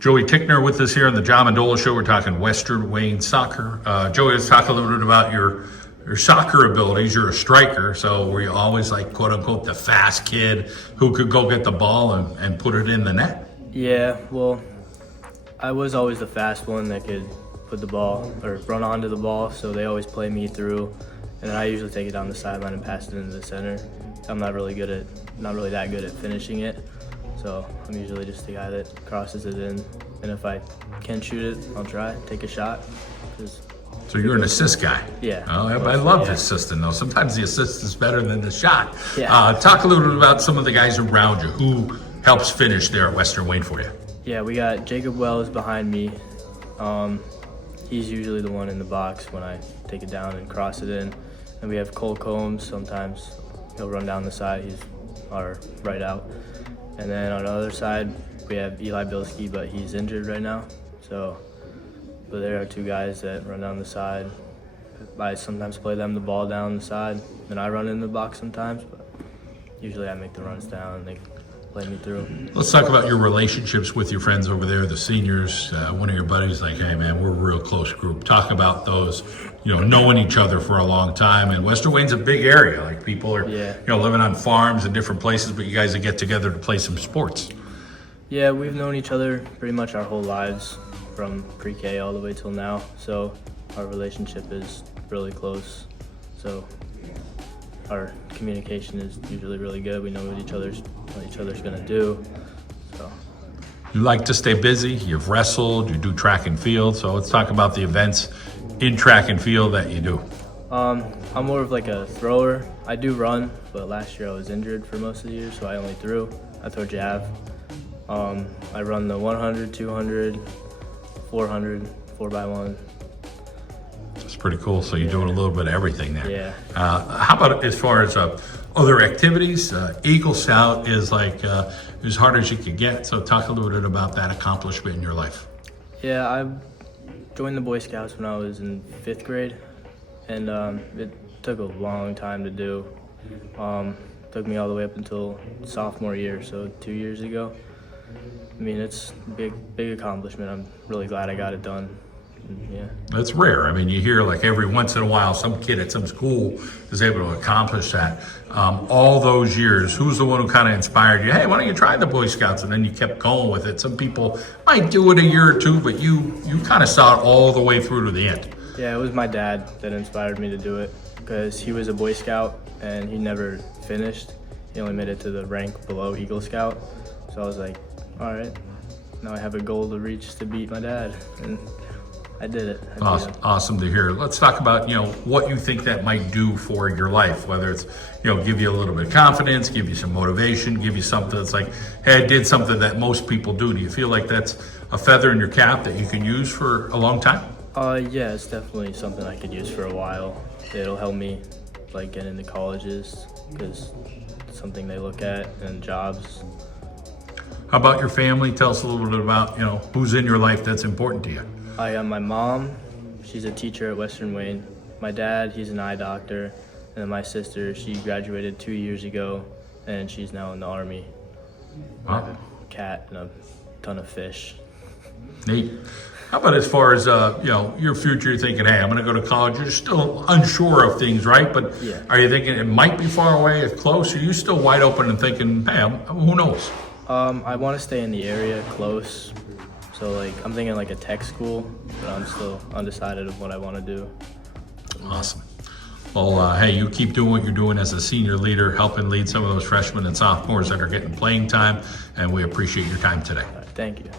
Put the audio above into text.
Joey Tickner with us here on the John Mendola Show. We're talking Western Wayne soccer. Joey, let's talk a little bit about your soccer abilities. You're a striker, so were you always like, quote unquote, the fast kid who could go get the ball and put it in the net? Yeah, well, I was always the fast one that could put the ball or run onto the ball, so they always play me through, and then I usually take it down the sideline and pass it into the center. I'm not really that good at finishing it, so I'm usually just the guy that crosses it in, and if I can shoot it, I'll try, take a shot. So you're an assist guy? Yeah. Oh, I love assisting though. Sometimes the assist is better than the shot. Yeah. Talk a little bit about some of the guys around you. Who helps finish there at Western Wayne for you? Yeah, we got Jacob Wells behind me. He's usually the one in the box when I take it down and cross it in. And we have Cole Combs. Sometimes he'll run down the side. He's our right out. And then on the other side, we have Eli Bilski, but he's injured right now. But there are two guys that run down the side. I sometimes play them the ball down the side. Then I run in the box sometimes, but usually I make the runs down and they play me through. Let's talk about your relationships with your friends over there, the seniors. One of your buddies like, hey man, we're a real close group. Talk about those, knowing each other for a long time. And Western Wayne's a big area. Like people are, living on farms and different places, but you guys get together to play some sports. Yeah, we've known each other pretty much our whole lives, from pre-K all the way till now. So our relationship is really close. So our communication is usually really good. We know what each other's gonna do. So you like to stay busy. You've wrestled. You do track and field. So let's talk about the events in track and field that you do. I'm more of like a thrower. I do run, but last year I was injured for most of the year, so I only threw. I throw jab. I run the 100, 200, 400, 4x1. That's pretty cool. So you're doing a little bit of everything there. Yeah. How about as far as other activities? Eagle Scout is like as hard as you could get. So talk a little bit about that accomplishment in your life. Yeah, I joined the Boy Scouts when I was in 5th grade, and it took a long time to do. Took me all the way up until sophomore year, so 2 years ago. I mean, it's a big accomplishment. I'm really glad I got it done. Yeah. That's rare. I mean, you hear like every once in a while some kid at some school is able to accomplish that. All those years, who's the one who kind of inspired you? Hey, why don't you try the Boy Scouts? And then you kept going with it. Some people might do it a year or two, but you kind of saw it all the way through to the end. Yeah, it was my dad that inspired me to do it because he was a Boy Scout and he never finished. He only made it to the rank below Eagle Scout. So I was like, all right, now I have a goal to reach to beat my dad, and I did it. Awesome to hear. Let's talk about, what you think that might do for your life, whether it's, give you a little bit of confidence, give you some motivation, give you something that's like, hey, I did something that most people do. Do you feel like that's a feather in your cap that you can use for a long time? Yeah, it's definitely something I could use for a while. It'll help me like get into colleges because it's something they look at, and jobs. How about your family? Tell us a little bit about, who's in your life that's important to you. I got my mom. She's a teacher at Western Wayne. My dad, he's an eye doctor. And then my sister, she graduated 2 years ago, and she's now in the Army. Wow. I have a cat and a ton of fish. Neat. How about as far as, your future? You're thinking, hey, I'm going to go to college. You're still unsure of things, right? But yeah. Are you thinking it might be far away, it's close? Or are you still wide open and thinking, hey, who knows? I want to stay in the area close. So I'm thinking like a tech school, but I'm still undecided of what I want to do. Awesome. Well, hey, you keep doing what you're doing as a senior leader, helping lead some of those freshmen and sophomores that are getting playing time, and we appreciate your time today. Thank you.